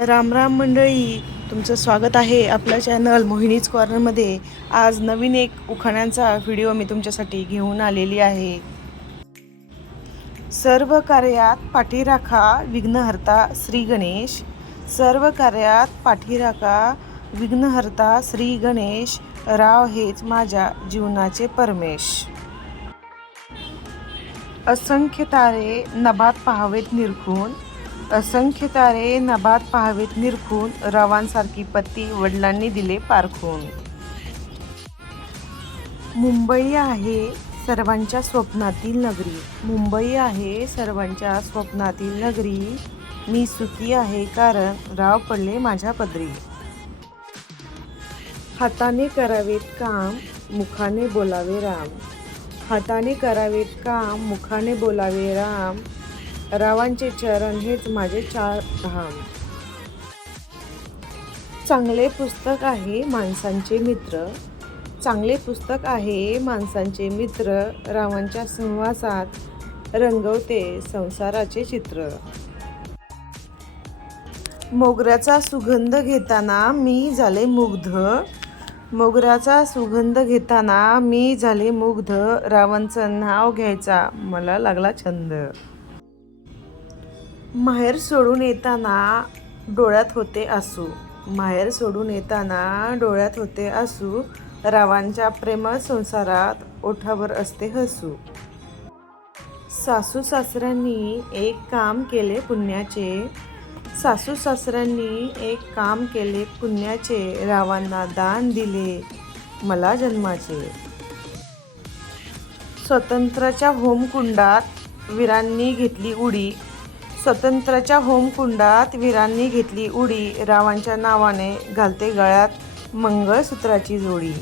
राम राम मंडळी तुमचं स्वागत आहे आपल्या चॅनल मोहिनीज कॉर्नरमध्ये आज नवीन एक उखाण्यांचा व्हिडिओ मी तुमच्यासाठी घेऊन आलेली आहे. सर्व कार्यात पाठीराखा विघ्नहर्ता श्री गणेश. सर्व कार्यात पाठीराखा विघ्नहर्ता श्री गणेश. राव हेच माझ्या जीवनाचे परमेश. असंख्य तारे नभात पाहावेत निरखून. असंख्य तारे नभात पाहावेत निरखून रवांसारखी पत्ती वडिलांनी दिले पारखून. मुंबई आहे सर्वांच्या स्वप्नातील नगरी. मुंबई आहे सर्वांच्या स्वप्नातील नगरी. मी सुखी आहे कारण राव पडले माझ्या पदरी. हाताने करावेत काम मुखाने बोलावे राम. हाताने करावेत काम मुखाने बोलावे राम. रावांचे चरण हेच माझे चार धाम. चांगले पुस्तक आहे माणसांचे मित्र. चांगले पुस्तक आहे माणसांचे मित्र. रावांच्या सहवासात रंगवते संसाराचे चित्र. मोगऱ्याचा सुगंध घेताना मी झाले मुग्ध. मोगऱ्याचा सुगंध घेताना मी झाले मुग्ध. रावणचं नाव घ्यायचा मला लागला छंद. माहेर सोडून येताना डोळ्यात होते आसू. माहेर सोडून येताना डोळ्यात होते आसू. रावांच्या प्रेमळ संसारात ओठावर असते हसू. सासू सासऱ्यांनी एक काम केले पुण्याचे. सासू सासऱ्यांनी एक काम केले पुण्याचे. रावांना दान दिले मला जन्माचे. स्वतंत्राच्या होमकुंडात वीरांनी घेतली उडी. स्वतंत्रच्या होमकुंडात वीरांनी घेतली उडी. रावांच्या नावाने घालते गळ्यात मंगळसूत्राची जोडी.